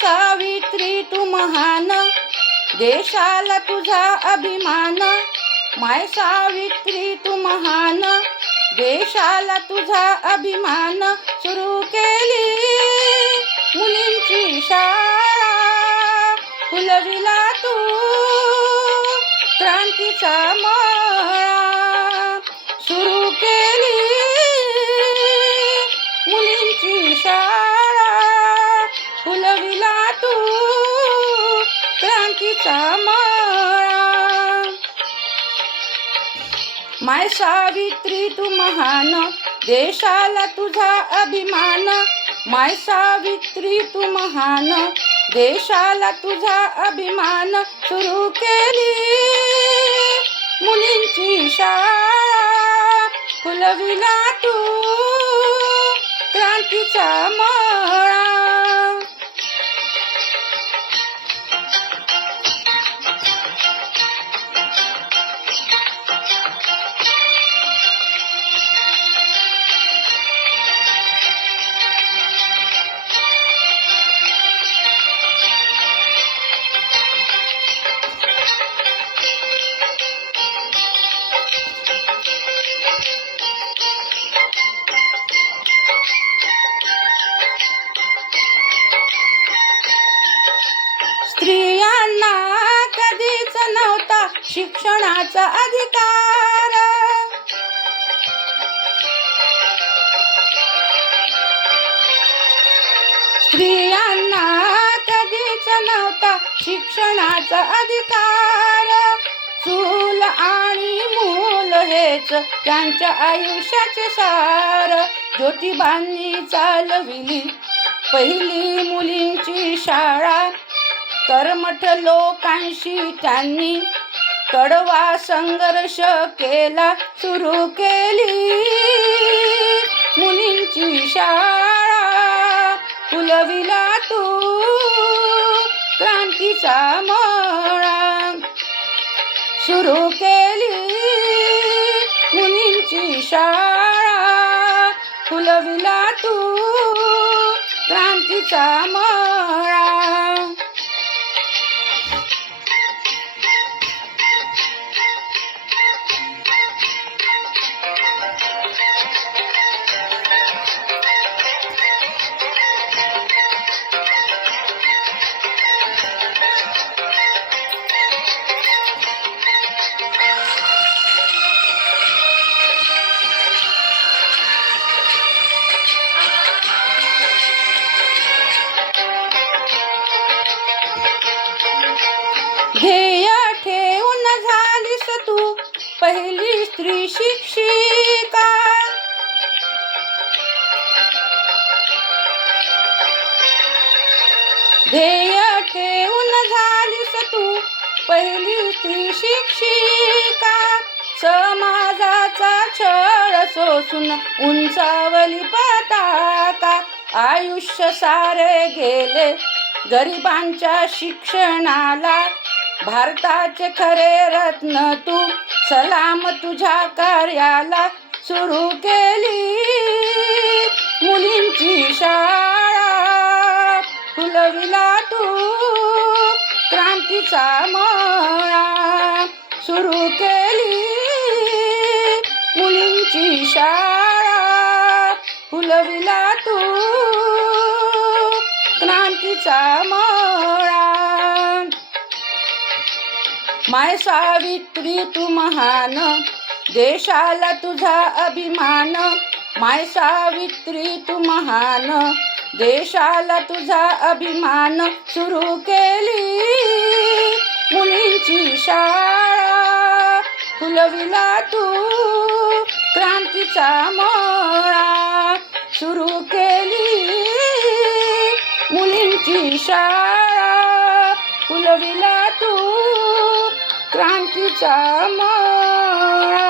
सावित्री तू महान, देशाला तुझा अभिमान. माय सावित्री तू महान, देशाला तुझा अभिमान. सुरू केली मुलींची शाळा, फुलविला तू क्रांतीचा मळा. सुरू केली मुलींची शाळा, फुलविला तू क्रांतीचा मळा. माय सावित्री तू महान, देशाला तुझा अभिमान. माय सावित्री तू महान, देशाला तुझा अभिमान. सुरू केली मुलींची शाळा, फुलविला तू क्रांतीचा मळा. स्त्रियांना कधीच नव्हता शिक्षणाचा अधिकार. स्त्रियांना कधीच नव्हता शिक्षणाचा अधिकार. चूल आणि मूल हेच त्यांच्या आयुष्याचे सार. ज्योतिबांनी चालविली पहिली मुलींची शाळा. कर्मठ लोकांशी त्यांनी कडवा संघर्ष केला. सुरू केली मुलींची शाळा, फुलविला तू क्रांतीचा मळा. सुरू केली मुलींची शाळा, फुलविला तू क्रांतीचा मळा. ध्येय ठेवून झालीस तू पहिली स्त्री शिक्षिका. ध्येय ठेवून झालीस तू पहिली स्त्री शिक्षिका. समाजाचा छळ सोसून उंचावली पताका. आयुष्य सारे गेले गरिबांच्या शिक्षणाला. भारताचे खरे रत्न तू, सलाम तुझ्या कार्याला. सुरू केली मुलींची शाळा, फुलविला तू क्रांतीचा मळा. सुरू केली मुलींची शाळा, फुलविला तू क्रांतीचा मळा. माय सावित्री तू महान, देशाला तुझा अभिमान. माय सावित्री तू महान, देशाला तुझा अभिमान. सुरू केली मुलींची शाळा, फुलविला तू क्रांतीचा मळा. सुरू केली मुलींची शाळा, फुलविला तू क्रांतीचा मळा.